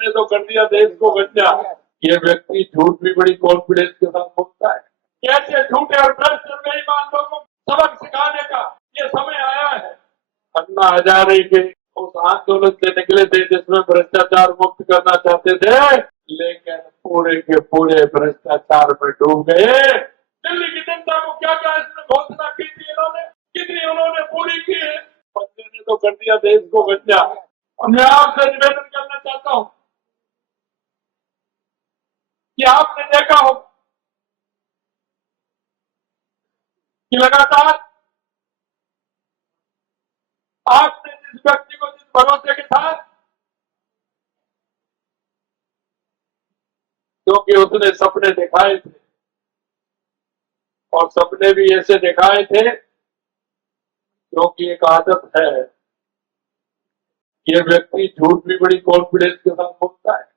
ने तो कर दिया देश को गंजा। ये व्यक्ति झूठ भी बड़ी कॉन्फिडेंस के साथ बोलता है। कैसे झूठे और भ्रष्ट और बेईमान लोगों को सबक सिखाने का ये समय आया है। अन्ना हजारे के उस आंदोलन से निकले थे जिसमें भ्रष्टाचार मुक्त करना चाहते थे, लेकिन पूरे के पूरे भ्रष्टाचार में डूब गए। दिल्ली की जनता को क्या क्या इसमें घोषणा की थी इन्होंने, कितनी उन्होंने पूरी की है। बंदे ने तो कर दिया देश को गंजा। और मैं आपसे निवेदन करना चाहता हूं कि आपने देखा हो कि लगातार आपने जिस व्यक्ति को जिस भरोसे के साथ, क्योंकि उसने सपने दिखाए थे और सपने भी ऐसे दिखाए थे क्योंकि एक आदत है, ये व्यक्ति झूठ भी बड़ी कॉन्फिडेंस के साथ बोलता है।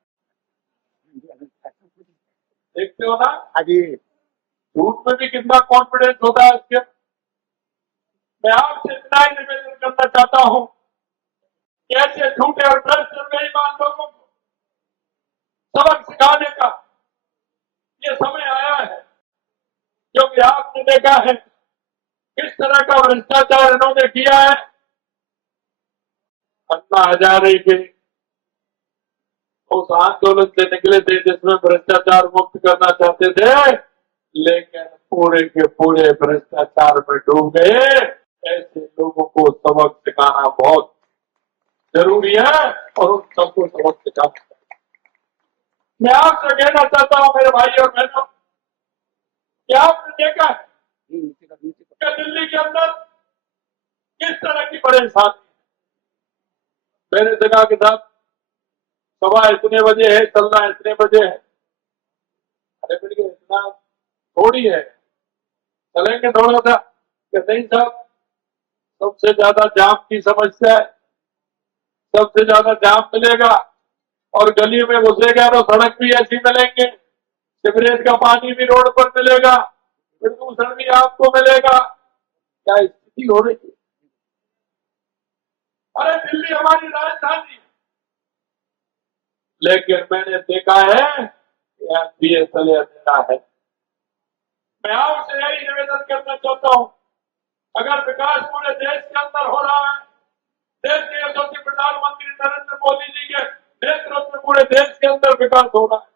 देखते हो ना अजी झूठ में भी कितना कॉन्फिडेंस होता है इसके। मैं आपसे इतना ही निवेदन करना चाहता हूं कि ऐसे झूठे और भ्रष्ट और बेईमान लोगों को सबक सिखाने का ये समय आया है। क्योंकि आपने देखा है किस तरह का भ्रष्टाचार इन्होंने किया है। अन्ना हजारे के उस आंदोलन से निकले थे जिसमें भ्रष्टाचार मुक्त करना चाहते थे, लेकिन पूरे के पूरे भ्रष्टाचार में डूब गए। ऐसे लोगों को सबक सिखाना बहुत जरूरी है और उन सबको सबक सिखाना। मैं आपसे कहना चाहता हूं मेरे भाई और बहनों, क्या आपने देखा है कि दिल्ली के अंदर किस तरह की परेशानी। मैंने देखा कि साहब सभा इतने बजे है, चलना इतने बजे है। अरे फिर इतना थोड़ी है, चलेंगे थोड़ा सा। नहीं साहब, सबसे ज्यादा जाम की समस्या है, सबसे ज्यादा जाम मिलेगा और गली में घुसेगा तो सड़क भी ऐसी मिलेंगे, सिगरेट का पानी भी रोड पर मिलेगा, प्रदूषण भी आपको मिलेगा। क्या स्थिति हो रही है। अरे दिल्ली हमारी राजधानी, लेकिन मैंने देखा है एमपीए तले अंधेरा है। मैं आपसे यही निवेदन करना चाहता हूं, अगर विकास पूरे देश के अंदर हो रहा है, देश के यशस्वी प्रधानमंत्री नरेंद्र मोदी जी के नेतृत्व में पूरे देश के अंदर विकास हो रहा है,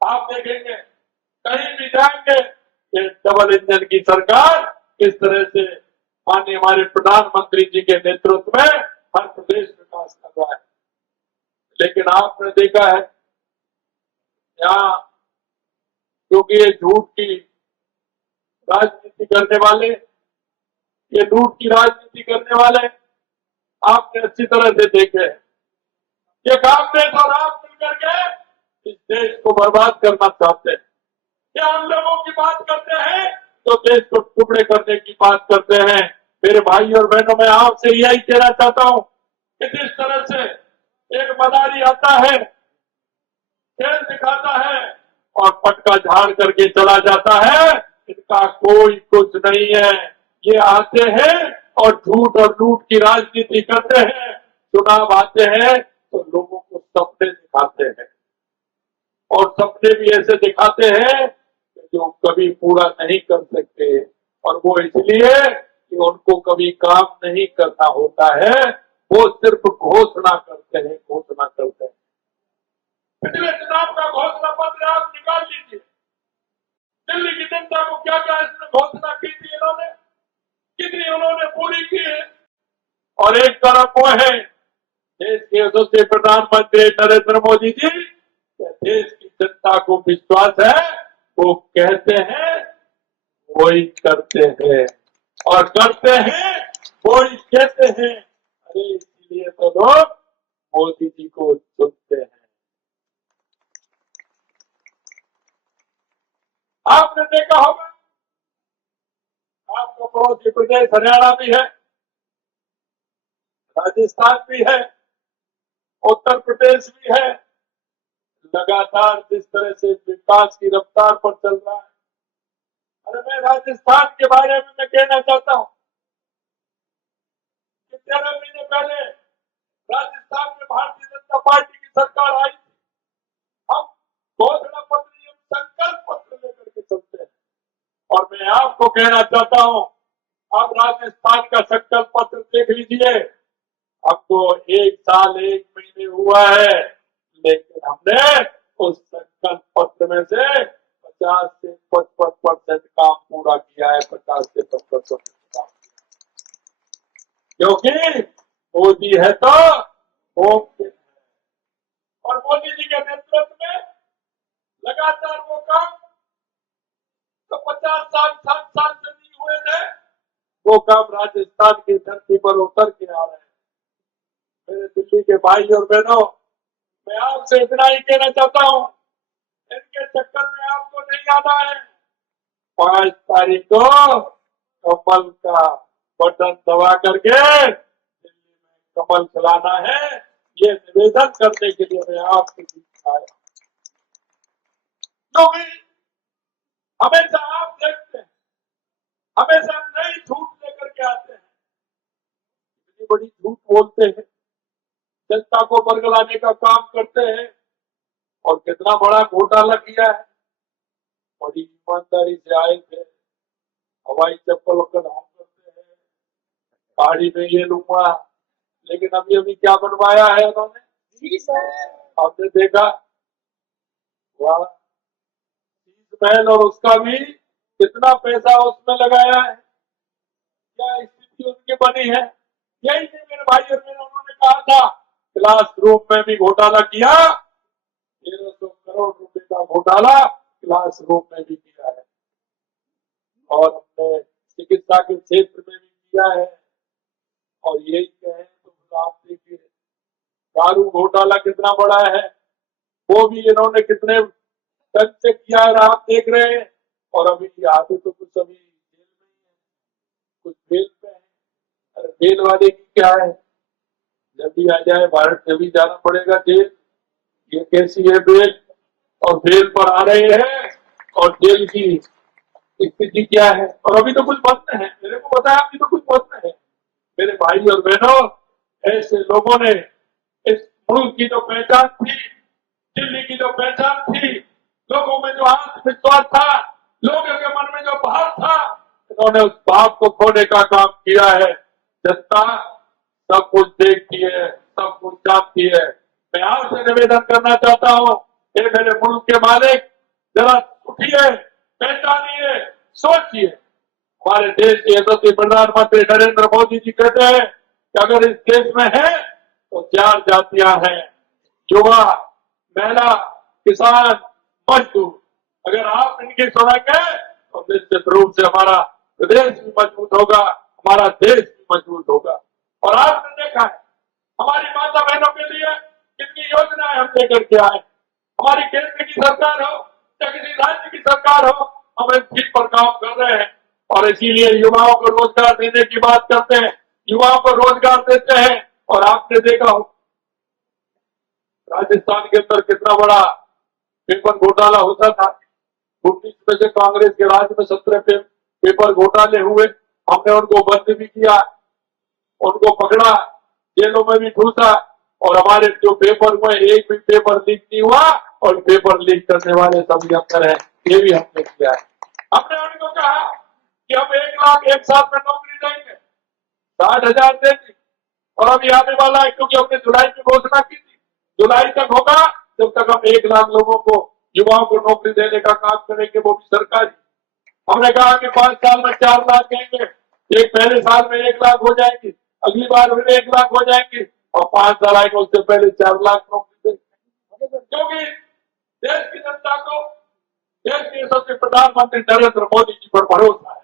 आप देखेंगे कहीं भी जाएंगे ये डबल इंजन की सरकार किस तरह से माननीय हमारे प्रधानमंत्री जी के नेतृत्व में हर प्रदेश विकास कर रहा है। लेकिन आपने देखा है यहाँ क्योंकि ये झूठ की राजनीति करने वाले, ये लूट की राजनीति करने वाले आपने अच्छी तरह से देखे। ये कांग्रेस और आप मिलकर के इस देश को बर्बाद करना चाहते हैं। क्या हम लोगों की बात करते हैं तो देश को टुकड़े करने की बात करते हैं। मेरे भाई और बहनों, मैं आपसे यही कहना चाहता हूं कि जिस तरह से एक मदारी आता है, खेल दिखाता है और पटका झाड़ करके चला जाता है, इनका कोई कुछ नहीं है। ये आते हैं और झूठ और लूट की राजनीति करते हैं। चुनाव आते हैं तो लोगों को सपने दिखाते हैं और सपने भी ऐसे दिखाते हैं जो कभी पूरा नहीं कर सकते, और वो इसलिए कि उनको कभी काम नहीं करना होता है, वो सिर्फ घोषणा करते हैं, घोषणा करते हैं। पिछले चुनाव का घोषणा पत्र आप निकाल लीजिए, दिल्ली की जनता को क्या क्या इसमें घोषणा की थी इन्होंने, कितनी उन्होंने पूरी की है। और एक तरफ वो है देश के यशस्वी प्रधानमंत्री नरेंद्र मोदी जी, देश की जनता को विश्वास है, वो कहते हैं वही करते हैं और करते हैं वही कहते हैं। अरे इसलिए तो लोग मोदी जी को चुनते हैं। आपने देखा होगा आपका पड़ोसी प्रदेश हरियाणा भी है, राजस्थान भी है, उत्तर प्रदेश भी है। लगातार जिस तरह से विकास की रफ्तार पर चल रहा है। अरे मैं राजस्थान के बारे में मैं कहना चाहता हूं कि 13 महीने पहले राजस्थान में भारतीय जनता पार्टी की सरकार आई थी। आपको कहना चाहता हूं, आप राजस्थान का संकल्प पत्र देख लीजिए। आपको 1 साल 1 महीने हुआ है, लेकिन हमने उस संकल्प पत्र में से 50 से 55% काम पूरा किया है। 50 से 55% काम, क्योंकि मोदी है तो मुमकिन है। और मोदी जी के नेतृत्व में लगातार वो काम तो 50 साल 60 साल से नहीं हुए थे, वो काम राजस्थान की धरती पर उतर के आ रहे हैं। मेरे दिल्ली के भाई और बहनों, मैं आपसे इतना ही कहना चाहता हूं, इनके चक्कर में आपको नहीं आना है। 5 तारीख को कमल का बटन दबा करके दिल्ली में कमल खिलाना है, ये निवेदन करने के लिए मैं आपके बीच आया। क्योंकि हमेशा आप देखते हैं, हमेशा नई झूठ लेकर के आते हैं, इतनी बड़ी झूठ बोलते हैं, जनता को बरगलाने का काम करते हैं, और कितना बड़ा घोटाला किया है। बड़ी ईमानदारी से आए थे, हवाई चप्पल का नाम करते हैं, गाड़ी में ये लूंगा, लेकिन अभी अभी क्या बनवाया है उन्होंने, आपने देखा, वाह, महल, और उसका भी कितना पैसा उसमें लगाया है। क्या स्थिति उनकी बनी है। यही नहीं मेरे भाई और बहनों, उन्होंने कहा था क्लासरूम में भी घोटाला किया, 1300 करोड़ रुपए का घोटाला क्लासरूम में भी किया है, और हमने चिकित्सा के क्षेत्र में भी किया है। और यही कहें तो आप देखिए, दारू घोटाला कितना बड़ा है, वो भी इन्होंने कितने ढंग से किया है, आप देख रहे हैं। और अभी आते तो कुछ अभी जेल में ही है, कुछ बेल पे है। अरे बेल वाले की क्या है, जब भी आ जाए भारत जब भी जाना पड़ेगा जेल। ये कैसी है बेल, और बेल पर आ रहे हैं, और जेल की स्थिति क्या है। और अभी तो कुछ बंद है, मेरे को पता है अभी तो कुछ बंद है। मेरे भाई और बहनों, ऐसे लोगों ने इस मुल्क की जो पहचान थी, दिल्ली की जो पहचान थी, लोगों में जो आत्मविश्वास था, लोगों के मन में जो भाव था, इन्होंने उस भाव को खोने का काम किया है। जनता सब कुछ देखती है, सब कुछ जानती है। मैं आपसे निवेदन करना चाहता हूँ, ये मेरे मुल्क के मालिक, जरा उठिए, पहचानिए, सोचिए। हमारे देश के यशस्वी प्रधानमंत्री नरेंद्र मोदी जी कहते हैं कि अगर इस देश में है तो 4 जातियां हैं, युवा, महिला, किसान, मजदूर। अगर आप इनकी सुनेंगे तो निश्चित रूप से हमारा प्रदेश भी मजबूत होगा, हमारा देश भी मजबूत होगा। और आपने देखा है, हमारी माता बहनों के लिए कितनी योजनाएं हम लेकर के आए। हमारी केंद्र की सरकार हो या किसी राज्य की सरकार हो, हम इस चीज पर काम कर रहे हैं। और इसीलिए युवाओं को रोजगार देने की बात करते हैं, युवाओं को रोजगार देते हैं। और आपने देखा हो राजस्थान के अंदर कितना बड़ा पेपर घोटाला होता था। 19 में से कांग्रेस के राज में 17 पेपर घोटाले हुए, हमने उनको बंद भी किया, उनको पकड़ा, जेलों में भी ठूसा। और हमारे जो पेपर हुए, एक भी पेपर लीक नहीं हुआ, और पेपर लीक करने वाले सभी अंदर है, ये भी हमने किया है। हमने उनको कहा कि हम 1 लाख एक साल में नौकरी देंगे, 60,000 देंगे। और अभी आने वाला है, क्योंकि हमने जुलाई में घोषणा की थी, जुलाई तक होगा जब तक हम 1 लाख लोगों को, युवाओं को नौकरी देने का काम करेंगे, वो भी सरकारी। हमने कहा कि 5 साल में 4 लाख देंगे, एक पहले साल में 1 लाख हो जाएंगी, अगली बार फिर 1 लाख हो जाएंगी, और 5 साल आएंगे उससे पहले 4 लाख नौकरी देंगे। क्योंकि देश की जनता को देश के सबसे प्रधानमंत्री नरेंद्र मोदी जी पर भरोसा है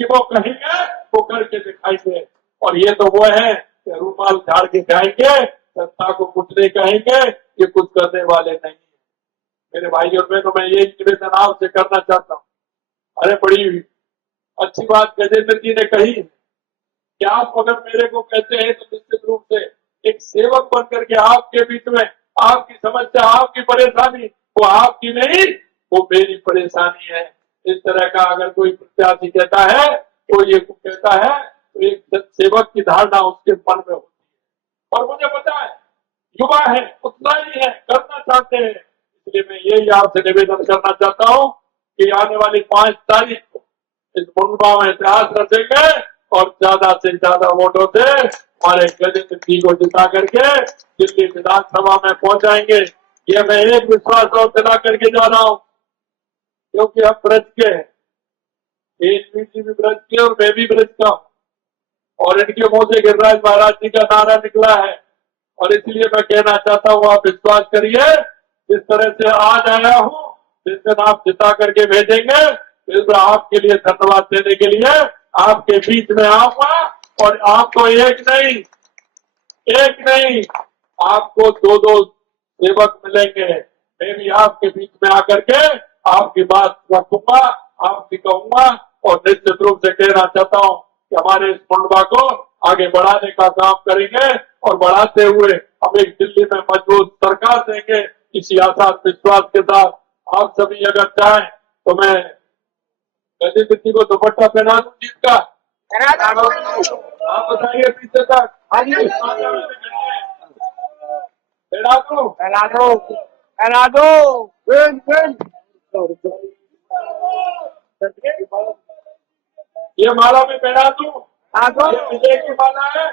कि वो कहेंगे वो करके दिखाएंगे। और ये तो वो है कि रूमाल झाड़ के जाएंगे, जनता को कुछ नहीं कहेंगे, ये कुछ करने वाले नहीं है। मेरे भाई और बहनों, मैं ये निवेदन आपसे करना चाहता हूँ। अरे बड़ी अच्छी बात गजेंद्र जी ने कही कि आप अगर मेरे को कहते हैं तो निश्चित रूप से एक सेवक बन करके आपके बीच में आपकी समस्या, आपकी परेशानी, वो आपकी नहीं, वो मेरी परेशानी है। इस तरह का अगर कोई प्रत्याशी कहता है तो ये कहता है, तो एक सेवक की धारणा उसके मन में होती है। और मुझे पता है युवा है, उत्साही है, करना चाहते हैं। इसलिए मैं यही आपसे निवेदन करना चाहता हूँ कि आने वाली 5 तारीख को इस मुंडवा में इतिहास रचेंगे और ज्यादा से ज्यादा वोटों से हमारे गजेंद्र जी को जिता करके दिल्ली विधानसभा में पहुंचाएंगे। ये मैं एक विश्वास और दिला करके जा रहा हूं, क्योंकि हम ब्रज के हैं, जी भी ब्रज के और मैं भी ब्रज का हूं, और इनके मुंह से गिरिराज महाराज जी का नारा निकला है। और इसलिए मैं कहना चाहता हूं, आप विश्वास करिए, जिस तरह से आज आया हूं, जिस दिन आप जिता करके भेजेंगे, फिर आपके लिए धन्यवाद देने के लिए आपके बीच में आऊंगा। और आपको एक नहीं आपको दो सेवक मिलेंगे। मैं भी आपके बीच में आकर के आपकी बात रखूंगा, आपकी कहूंगा, और निश्चित रूप से कहना चाहता हूं कि हमारे इस मुंडवा को आगे बढ़ाने का काम करेंगे और बढ़ाते हुए हम एक दिल्ली में मजबूत सरकार देंगे। इसी आशा विश्वास के साथ आप सभी अगर चाहें तो मैं गजेंद्र जी को दुपट्टा पहना दूं जीत का। आप बताइए पीछे तक पहना दो। ये माला में पहना दूं, ये विजय की माला है।